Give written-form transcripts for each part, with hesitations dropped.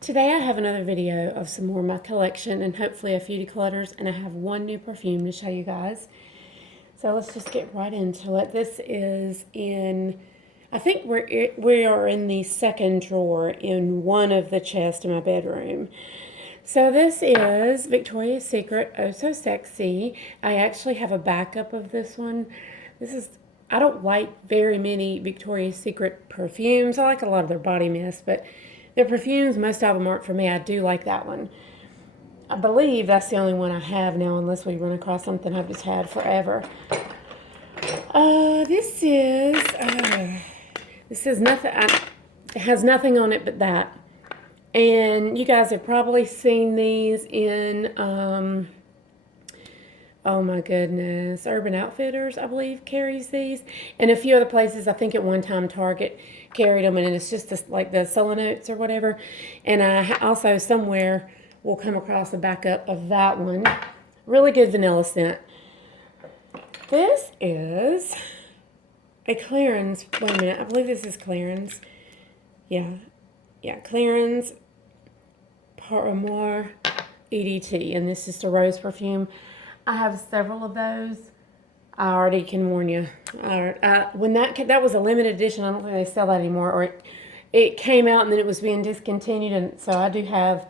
Today I have another video of some more of my collection and hopefully a few declutters, and I have one new perfume to show you guys. So let's just get right into it. This is in, I think we are in the second drawer in one of the chests in my bedroom. So this is Victoria's Secret Oh So Sexy. I actually have a backup of this one. I don't like very many Victoria's Secret perfumes. I like a lot of their body mist, but their perfumes, most of them aren't for me. I do like that one. I believe that's the only one I have now, unless we run across something I've just had forever. This is nothing. It has nothing on it but that. And you guys have probably seen these in, oh my goodness, Urban Outfitters, I believe, carries these. And a few other places, I think at one time Target carried them, and it's just like the solo notes or whatever. And I also somewhere will come across a backup of that one. Really good vanilla scent. This is a Clarins. Wait a minute, I believe this is Clarins. Yeah, Clarins Par Amour EDT, and this is the rose perfume. I have several of those. I already can warn you. When that was a limited edition, I don't think they sell that anymore, or it came out and then it was being discontinued, and so I do have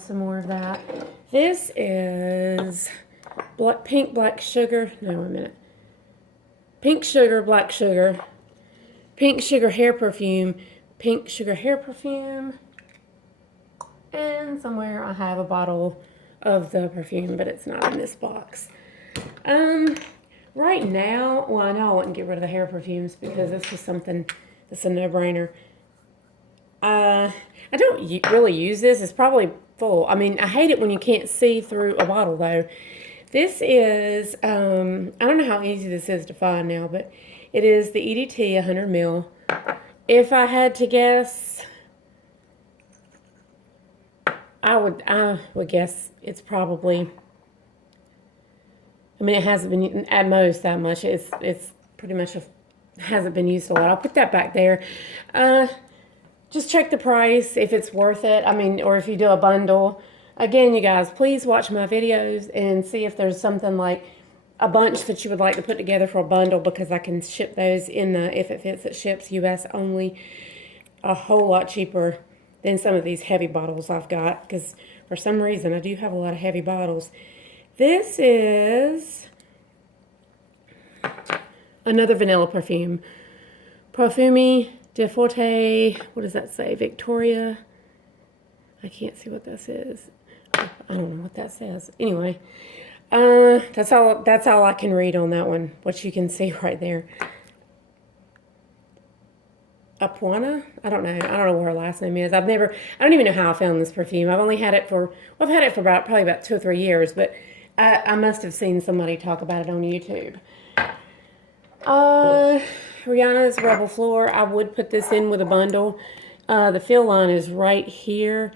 some more of that. This is Pink Black Sugar. No, wait a minute. Pink Sugar, Black Sugar, Pink Sugar Hair Perfume, Pink Sugar Hair Perfume, and somewhere I have a bottle of the perfume, but it's not in this box. Right now, well, I know I wouldn't get rid of the hair perfumes because this is something that's a no-brainer. I don't really use this. It's probably full. I mean, I hate it when you can't see through a bottle, though. This is, I don't know how easy this is to find now, but it is the EDT 100 ml. If I had to guess, I would guess it's probably, I mean, it hasn't been at most that much. It's pretty much hasn't been used a lot. I'll put that back there. Just check the price if it's worth it. I mean, or if you do a bundle. Again, you guys, please watch my videos and see if there's something like a bunch that you would like to put together for a bundle, because I can ship those in the If It Fits, It Ships US only, a whole lot cheaper than some of these heavy bottles I've got, because for some reason I do have a lot of heavy bottles. This is another vanilla perfume. Parfumi de Forte, what does that say? Victoria. I can't see what this is. I don't know what that says. Anyway, that's all I can read on that one. What you can see right there. Apuana? I don't know what her last name is. I don't even know how I found this perfume. I've only had it for, well, I've had it for probably about 2 or 3 years, but I must have seen somebody talk about it on YouTube. Rihanna's Rebel Floor. I would put this in with a bundle. The fill line is right here.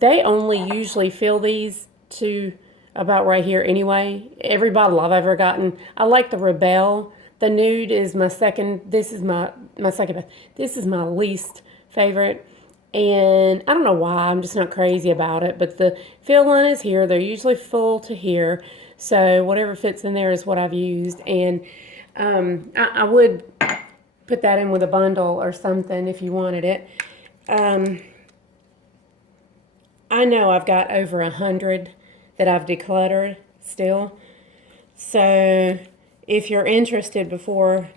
They only usually fill these to about right here anyway. Every bottle I've ever gotten. I like the Rebel. The Nude is my second. This is my second. This is my least favorite. And I don't know why. I'm just not crazy about it. But the fill line is here. They're usually full to here. So whatever fits in there is what I've used. And I would put that in with a bundle or something if you wanted it. I know I've got over 100 that I've decluttered still. So if you're interested before,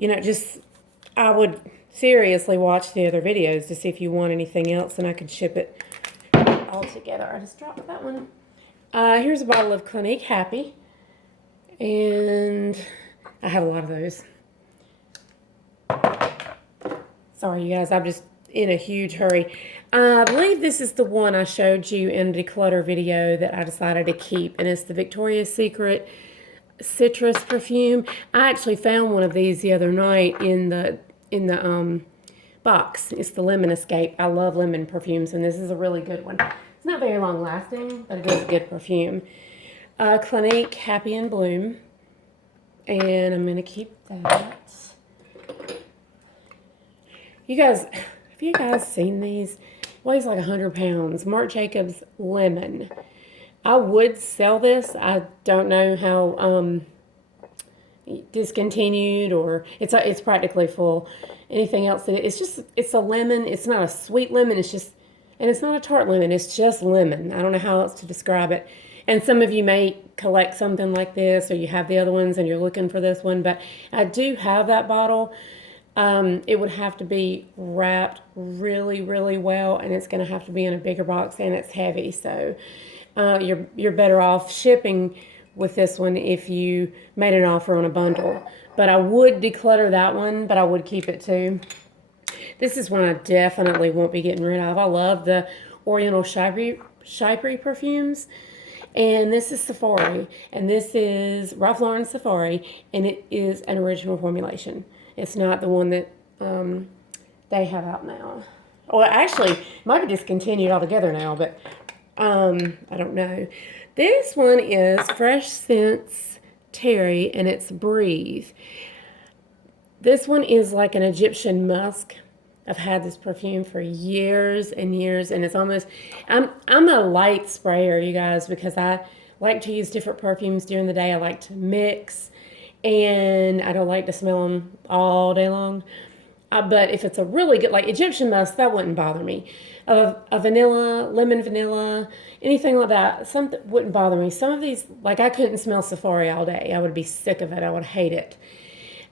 I would seriously watch the other videos to see if you want anything else, and I could ship it all together. I just dropped that one. Here's a bottle of Clinique Happy. And I have a lot of those. Sorry, you guys, I'm just in a huge hurry. I believe this is the one I showed you in the declutter video that I decided to keep, and it's the Victoria's Secret Citrus Perfume. I actually found one of these the other night in the box. It's the Lemon Escape. I love lemon perfumes, and this is a really good one. It's not very long lasting, but it is a good perfume. Clinique Happy and Bloom, and I'm going to keep that. You guys, have you guys seen these? Weighs like 100 pounds. Marc Jacobs Lemon. I would sell this. I don't know how discontinued or it's practically full. Anything else that it's a lemon. It's not a sweet lemon. And it's not a tart lemon. It's just lemon. I don't know how else to describe it. And some of you may collect something like this, or you have the other ones and you're looking for this one. But I do have that bottle. It would have to be wrapped really, really well, and it's going to have to be in a bigger box, and it's heavy. So you're better off shipping with this one if you made an offer on a bundle. But I would declutter that one, but I would keep it too. This is one I definitely won't be getting rid of. I love the Oriental Chypre perfumes. And this is Safari. And this is Ralph Lauren Safari. And it is an original formulation. It's not the one that they have out now. Well, actually, it might be discontinued altogether now, but I don't know. This one is Fresh Scents Terry, and it's Breathe. This one is like an Egyptian musk. I've had this perfume for years and years, and it's almost, I'm a light sprayer, you guys, because I like to use different perfumes during the day. I like to mix, and I don't like to smell them all day long. But if it's a really good, like Egyptian musk, that wouldn't bother me. A vanilla, lemon vanilla, anything like that, something wouldn't bother me. Some of these, like I couldn't smell Safari all day. I would be sick of it. I would hate it.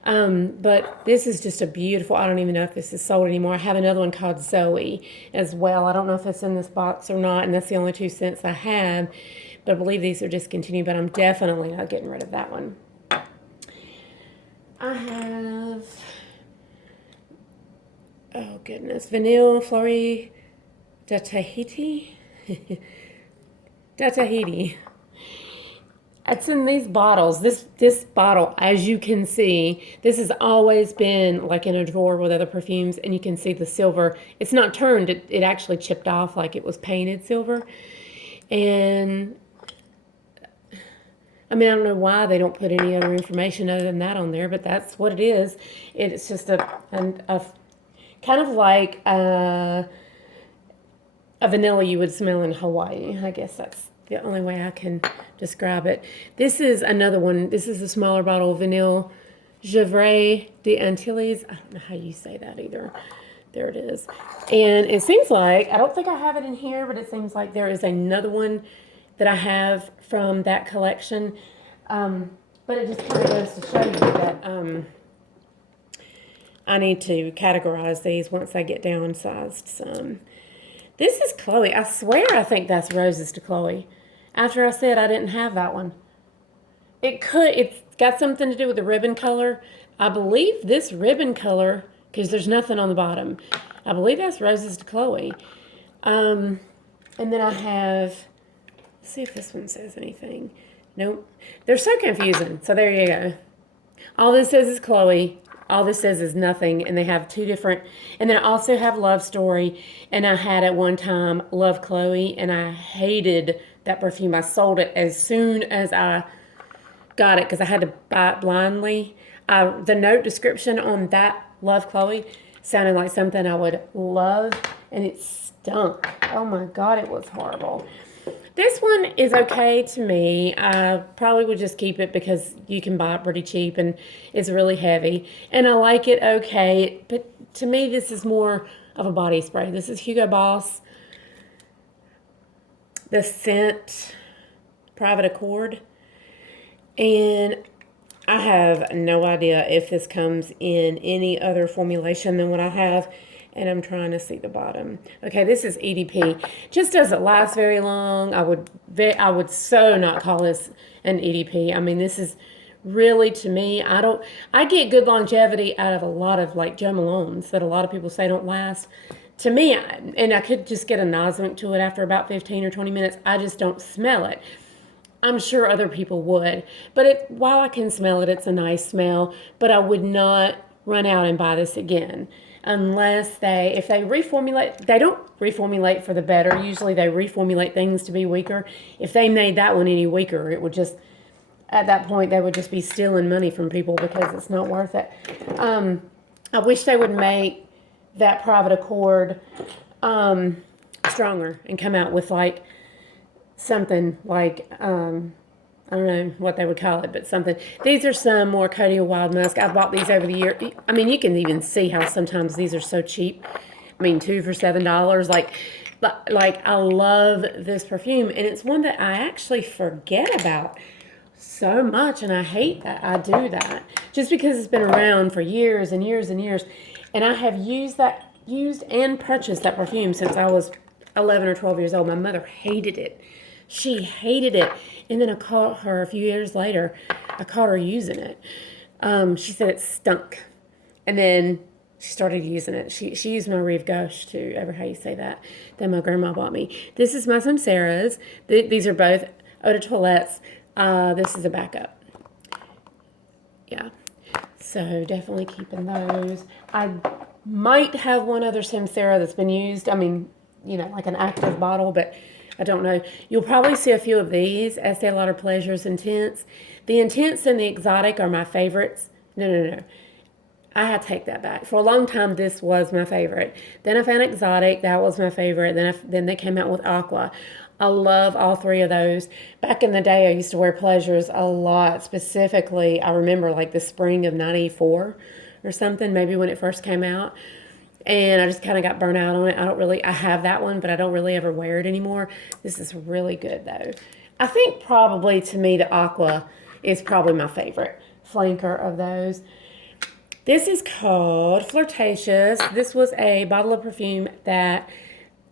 But this is just a beautiful, I don't even know if this is sold anymore. I have another one called Zoe as well. I don't know if it's in this box or not, and that's the only 2 scents I have. But I believe these are discontinued, but I'm definitely not getting rid of that one. I have, oh goodness, Vanille Fleury de Tahiti. De Tahiti. It's in these bottles. This bottle, as you can see, this has always been like in a drawer with other perfumes, and you can see the silver. It's not turned. It actually chipped off like it was painted silver. And I mean, I don't know why they don't put any other information other than that on there, but that's what it is. It's just a kind of like a vanilla you would smell in Hawaii. I guess that's the only way I can describe it. This is another one. This is a smaller bottle, Vanille Gevrey des Antilles. I don't know how you say that either. There it is. And it seems like, I don't think I have it in here, but it seems like there is another one that I have from that collection. But it just kind of goes to show you that I need to categorize these once I get downsized some. This is Chloe. I swear I think that's Roses to Chloe. After I said I didn't have that one. It's got something to do with the ribbon color. I believe this ribbon color, because there's nothing on the bottom, I believe that's Roses to Chloe. And then I have, let's see if this one says anything. Nope. They're so confusing. So there you go. All this says is Chloe. All this says is nothing, and they have 2 different, and then I also have Love Story, and I had at one time Love Chloe, and I hated that perfume. I sold it as soon as I got it because I had to buy it blindly. The note description on that Love Chloe sounded like something I would love, and it stunk. Oh my God, it was horrible. This one is okay to me. I probably would just keep it because you can buy it pretty cheap and it's really heavy. And I like it okay, but to me this is more of a body spray. This is Hugo Boss, the scent Private Accord. And I have no idea if this comes in any other formulation than what I have. And I'm trying to see the bottom. Okay, this is EDP. Just doesn't last very long. I would so not call this an EDP. I mean, this is really, to me, I get good longevity out of a lot of like Jo Malone's that a lot of people say don't last. To me, and I could just get a nosmic to it after about 15 or 20 minutes. I just don't smell it. I'm sure other people would. But while I can smell it, it's a nice smell. But I would not run out and buy this again. Unless if they reformulate, they don't reformulate for the better. Usually they reformulate things to be weaker. If they made that one any weaker, it would just, at that point, they would just be stealing money from people because it's not worth it. I wish they would make that Private Accord stronger and come out with like something like I don't know what they would call it, but something. These are some more Coty Wild Musk. I've bought these over the year. I mean, you can even see how sometimes these are so cheap. I mean, 2 for $7. Like I love this perfume, and it's one that I actually forget about so much, and I hate that I do that just because it's been around for years and years and years, and I have used and purchased that perfume since I was 11 or 12 years old. My mother hated it. She hated it. And then I caught her a few years later. I caught her using it. She said it stunk. And then she started using it. She used my Rive Gauche too, ever how you say that my grandma bought me. This is my Samsara's. These are both eau de toilettes. This is a backup. Yeah. So definitely keeping those. I might have one other Samsara that's been used. I mean, you know, like an active bottle, but I don't know. You'll probably see a few of these. Estee Lauder Pleasures Intense. The Intense and the Exotic are my favorites. No. I take that back. For a long time, this was my favorite. Then I found Exotic. That was my favorite. Then they came out with Aqua. I love all three of those. Back in the day, I used to wear Pleasures a lot. Specifically, I remember like the spring of '94 or something, maybe when it first came out. And I just kind of got burnt out on it. I have that one, but I don't really ever wear it anymore. This is really good though. I think probably to me the Aqua is probably my favorite flanker of those. This is called Flirtatious. This was a bottle of perfume that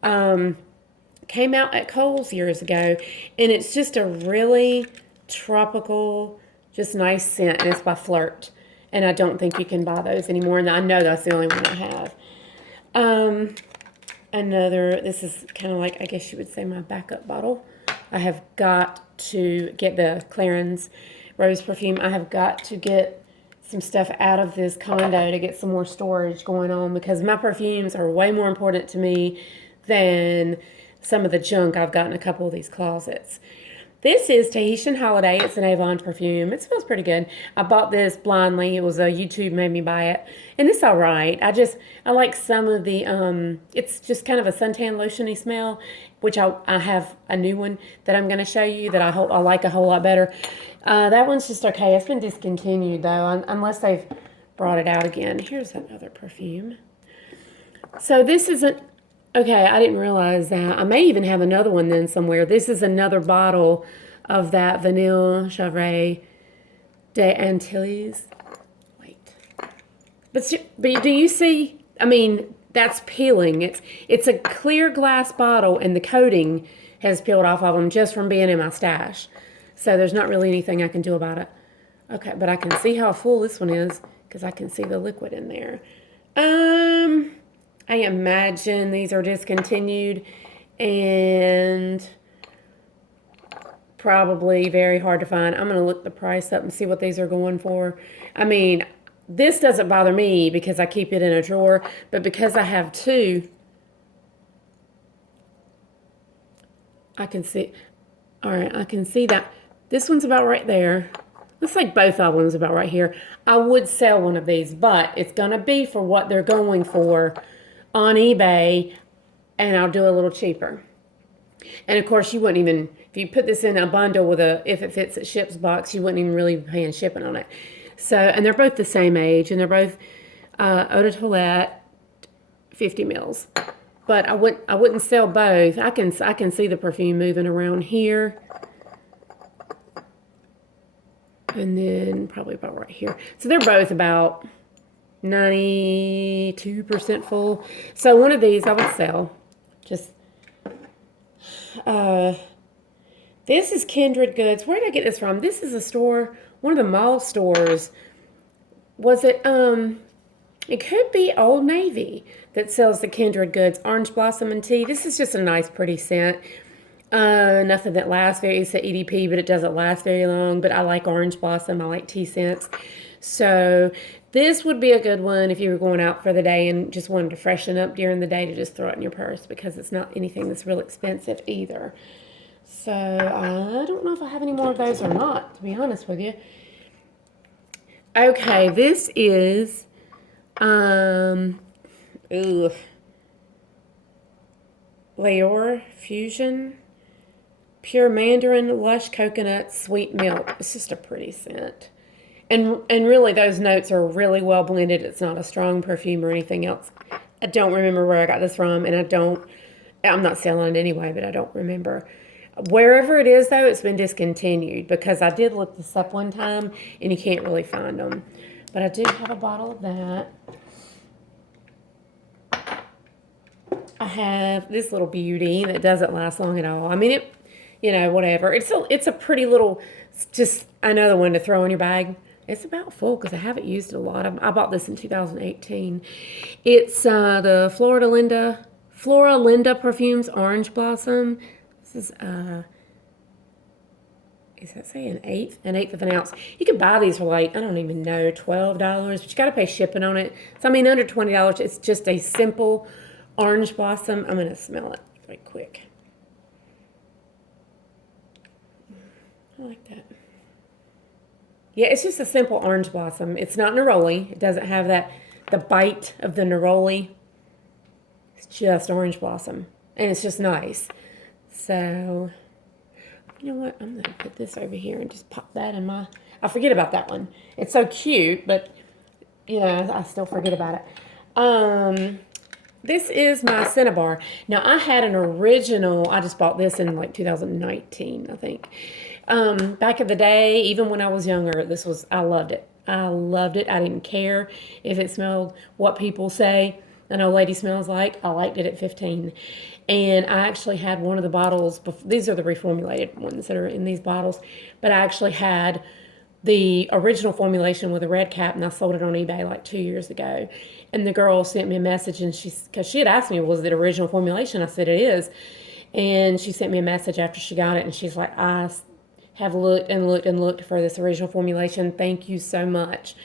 came out at Kohl's years ago. And it's just a really tropical, just nice scent. And it's by Flirt. And I don't think you can buy those anymore. And I know that's the only one I have. This is kind of like, I guess you would say, my backup bottle. I have got to get the Clarins Rose perfume. I have got to get some stuff out of this condo to get some more storage going on because my perfumes are way more important to me than some of the junk I've got in a couple of these closets. This is Tahitian Holiday. It's an Avon perfume. It smells pretty good. I bought this blindly. It was a YouTube made me buy it. And it's all right. I like some of the, it's just kind of a suntan lotiony smell, which I have a new one that I'm going to show you that I like a whole lot better. That one's just okay. It's been discontinued though, unless they've brought it out again. Here's another perfume. So this isn't, okay, I didn't realize that. I may even have another one then somewhere. This is another bottle of that Vanille Chevre des Antilles. Wait. But do you see? I mean, that's peeling. It's a clear glass bottle, and the coating has peeled off of them just from being in my stash. So there's not really anything I can do about it. Okay, but I can see how full this one is because I can see the liquid in there. I imagine these are discontinued and probably very hard to find. I'm going to look the price up and see what these are going for. I mean, this doesn't bother me because I keep it in a drawer, but because I have two, I can see. All right, I can see that. This one's about right there. Looks like both of them is about right here. I would sell one of these, but it's going to be for what they're going for on eBay, and I'll do a little cheaper. And of course, you wouldn't even, if you put this in a bundle with if it fits at ships box, you wouldn't even really be paying shipping on it. So, and they're both the same age, and they're both eau de toilette, 50 mils. But I wouldn't sell both. I can see the perfume moving around here. And then probably about right here. So they're both about 92% full. So one of these I would sell. Just this is Kindred Goods. Where did I get this from? This is a store, one of the mall stores. Was it it could be Old Navy that sells the Kindred Goods Orange Blossom and Tea. This is just a nice pretty scent. Nothing that lasts very, it's an EDP, but it doesn't last very long. But I like Orange Blossom. I like tea scents. So this would be a good one if you were going out for the day and just wanted to freshen up during the day to just throw it in your purse because it's not anything that's real expensive either. So I don't know if I have any more of those or not, to be honest with you. Okay, this is Ooh. Lauder Fusion. Pure Mandarin, Lush Coconut, Sweet Milk. It's just a pretty scent. And really, those notes are really well blended. It's not a strong perfume or anything else. I don't remember where I got this from, and I'm not selling it anyway, but I don't remember. Wherever it is, though, it's been discontinued because I did look this up one time, and you can't really find them. But I do have a bottle of that. I have this little beauty that doesn't last long at all. I mean, whatever. It's a pretty little, just another one to throw in your bag. It's about full because I haven't used it a lot. I bought this in 2018. It's the Flora Linda Perfumes Orange Blossom. This is that say an eighth of an ounce? You can buy these for like, I don't even know, $12, but you got to pay shipping on it. So I mean, under $20. It's just a simple orange blossom. I'm gonna smell it right quick. I like that. Yeah, it's just a simple orange blossom. It's not neroli. It doesn't have the bite of the neroli. It's just orange blossom. And it's just nice. So, you know what? I'm going to put this over here and just pop that in my... I forget about that one. It's so cute, but, I still forget about it. This is my Cinnabar. Now, I had an original... I just bought this in like 2019, I think. Back in the day, even when I was younger, I loved it. I loved it. I didn't care if it smelled what people say. I know Lady Smells Like. I liked it at 15. And I actually had one of the bottles. These are the reformulated ones that are in these bottles. But I actually had the original formulation with a red cap, and I sold it on eBay like 2 years ago. And the girl sent me a message, and because she had asked me, was it original formulation? I said, it is. And she sent me a message after she got it, and she's like, I have looked and looked and looked for this original formulation. Thank you so much.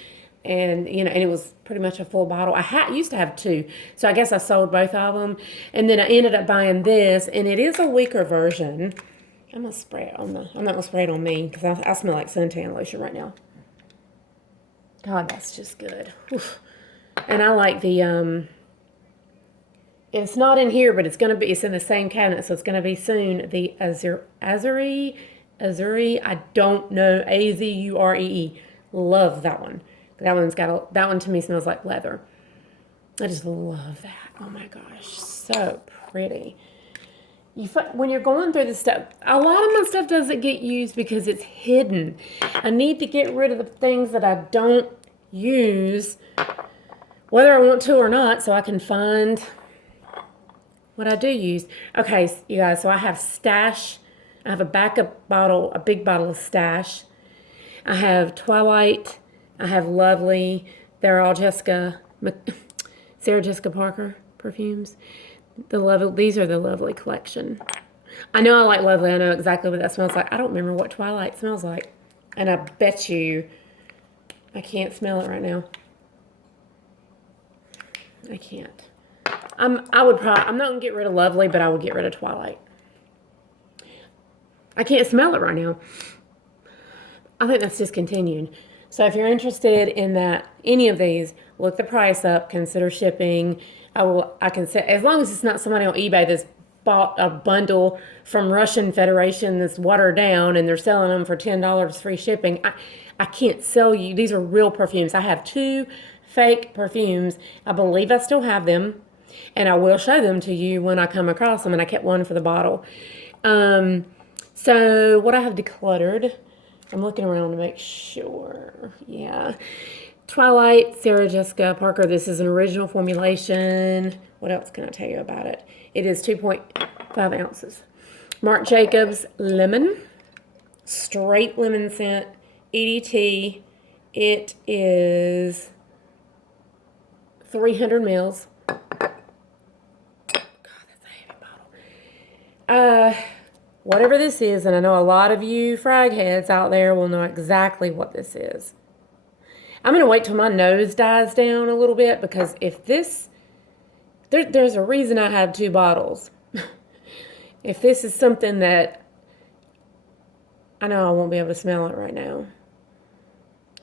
And, and it was pretty much a full bottle. I used to have two, so I guess I sold both of them. And then I ended up buying this, and it is a weaker version. I'm going to spray it I'm not going to spray it on me because I smell like suntan lotion right now. God, that's just good. Oof. And I like the, it's not in here, but it's in the same cabinet, so it's going to be soon. The Azuri, I don't know, Azuree. Love that one. That one to me smells like leather. I just love that. Oh my gosh, so pretty. When you're going through this stuff, a lot of my stuff doesn't get used because it's hidden. I need to get rid of the things that I don't use, whether I want to or not, so I can find what I do use. Okay, you guys, so I have Stash. I have a backup bottle, a big bottle of Stash. I have Twilight. I have Lovely. They're all Sarah Jessica Parker perfumes. These are the Lovely collection. I know I like Lovely. I know exactly what that smells like. I don't remember what Twilight smells like. And I bet you I can't smell it right now. I can't. I'm not going to get rid of Lovely, but I would get rid of Twilight. I can't smell it right now. I think that's discontinued. So if you're interested in any of these, look the price up, consider shipping. I can say, as long as it's not somebody on eBay that's bought a bundle from Russian Federation that's watered down and they're selling them for $10 free shipping. I can't sell you. These are real perfumes. I have 2 fake perfumes. I believe I still have them, and I will show them to you when I come across them, and I kept one for the bottle. So what I have decluttered, I'm looking around to make sure. Yeah. Twilight, Sarah Jessica Parker. This is an original formulation. What else can I tell you about it? It is 2.5 ounces. Marc Jacobs Lemon. Straight lemon scent. EDT. It is 300 mils. God, that's a heavy bottle. Whatever this is, and I know a lot of you frag heads out there will know exactly what this is. I'm going to wait till my nose dies down a little bit, because if this, there's a reason I have 2 bottles. If this is something that I know I won't be able to smell it right now,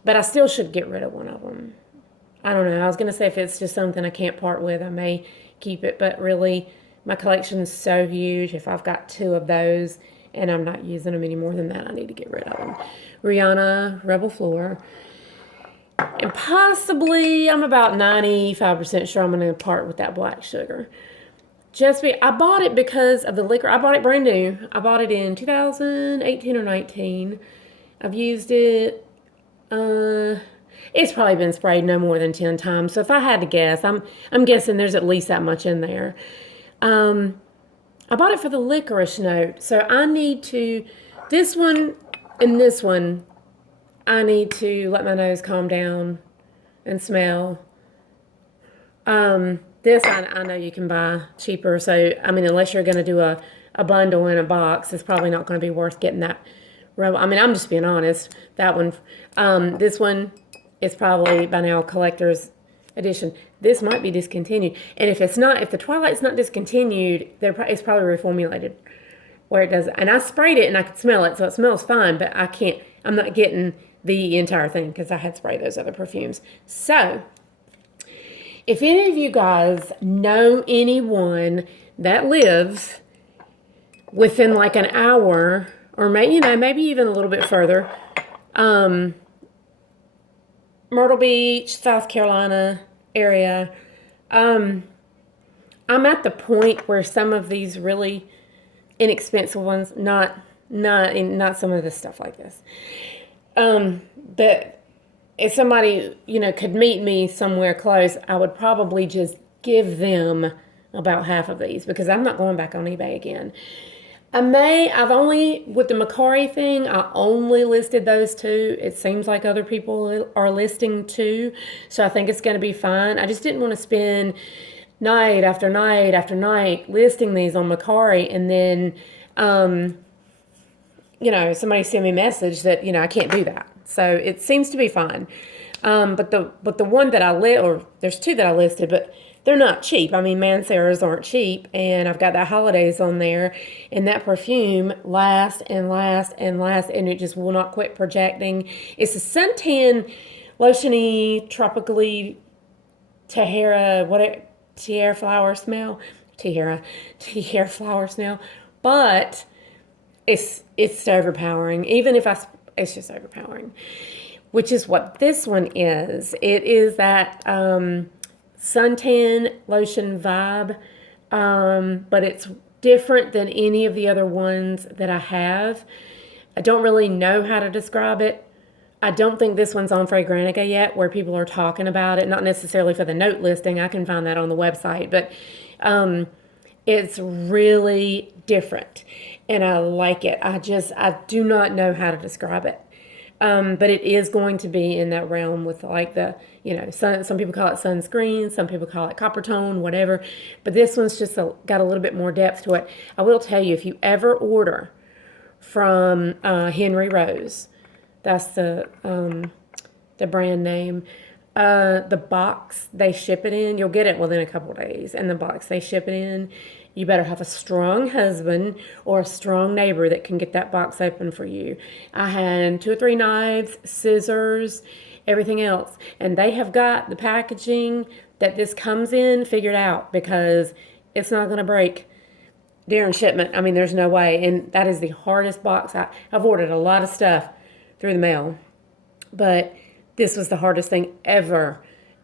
but I still should get rid of one of them. I don't know. I was going to say if it's just something I can't part with, I may keep it. But really, my collection is so huge. If I've got 2 of those and I'm not using them any more than that, I need to get rid of them. Rihanna Rebel Floor. And possibly, I'm about 95% sure I'm going to part with that black sugar. I bought it because of the liquor. I bought it brand new. I bought it in 2018 or 19. I've used it. It's probably been sprayed no more than 10 times. So if I had to guess, I'm guessing there's at least that much in there. I bought it for the licorice note. So I need to, this one and this one, I need to let my nose calm down and smell. This I know you can buy cheaper. So, I mean, unless you're going to do a bundle in a box, it's probably not going to be worth getting that. I mean, I'm just being honest. That one, this one is probably by now collector's edition. This might be discontinued. And if it's not, if the Twilight's not discontinued, it's probably reformulated where it does. And I sprayed it and I could smell it, so it smells fine, but I'm not getting the entire thing because I had sprayed those other perfumes. So, if any of you guys know anyone that lives within like an hour, or maybe even a little bit further, Myrtle Beach, South Carolina area, I'm at the point where some of these really inexpensive ones, not some of this stuff like this, but if somebody, could meet me somewhere close, I would probably just give them about half of these because I'm not going back on eBay again. With the Macari thing, I only listed those 2. It seems like other people are listing 2, so I think it's going to be fine. I just didn't want to spend night after night after night listing these on Macari and then, somebody send me a message that, I can't do that. So it seems to be fine. But the one that there's 2 that I listed, but they're not cheap. I mean, Mancera's aren't cheap, and I've got that Holidays on there, and that perfume lasts and lasts and lasts, and it just will not quit projecting. It's a suntan, lotiony, tropically tiara flower smell, but it's overpowering. It's just overpowering, which is what this one is. It is that suntan lotion vibe, but it's different than any of the other ones that I have. I don't really know how to describe it. I don't think this one's on Fragrantica yet, where people are talking about it, not necessarily for the note listing. I can find that on the website, but it's really different, and I like it. I do not know how to describe it. But it is going to be in that realm with like the, some people call it sunscreen, some people call it copper tone, whatever. But this one's just got a little bit more depth to it. I will tell you, if you ever order from Henry Rose, that's the brand name, the box they ship it in, you'll get it within a couple of days. And the box they ship it in, you better have a strong husband or a strong neighbor that can get that box open for you. I had 2 or 3 knives, scissors, everything else. And they have got the packaging that this comes in figured out because it's not going to break during shipment. I mean, there's no way. And that is the hardest box. I've ordered a lot of stuff through the mail, but this was the hardest thing ever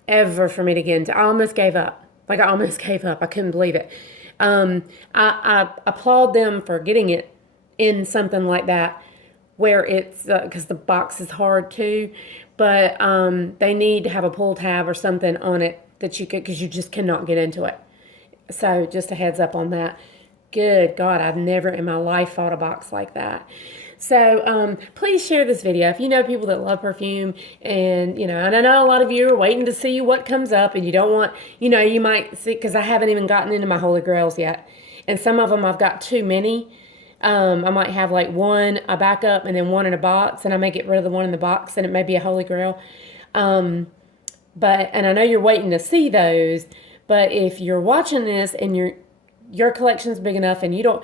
for me to get into. I almost gave up. I couldn't believe it. I applaud them for getting it in something like that where it's, because the box is hard too, but they need to have a pull tab or something on it that you could, because you just cannot get into it. So just a heads up on that. Good God, I've never in my life fought a box like that. So please share this video if you know people that love perfume, and and I know a lot of you are waiting to see what comes up, and you don't want, you might see, because I haven't even gotten into my Holy Grails yet, and some of them I've got too many. I might have like one a backup and then one in a box, and I may get rid of the one in the box, and it may be a Holy Grail. And I know you're waiting to see those, but if you're watching this and your collection's big enough and you don't,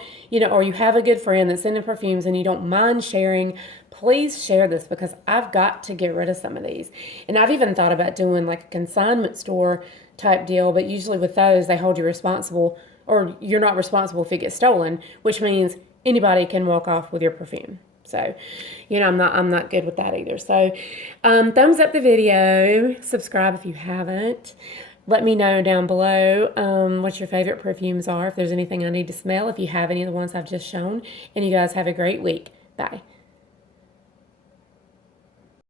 or you have a good friend that's into perfumes and you don't mind sharing, please share this, because I've got to get rid of some of these. And I've even thought about doing like a consignment store type deal, but usually with those, they hold you responsible, or you're not responsible if it gets stolen, which means anybody can walk off with your perfume. So, I'm not good with that either. So, thumbs up the video, subscribe if you haven't. Let me know down below what your favorite perfumes are, if there's anything I need to smell, if you have any of the ones I've just shown. And you guys have a great week. Bye.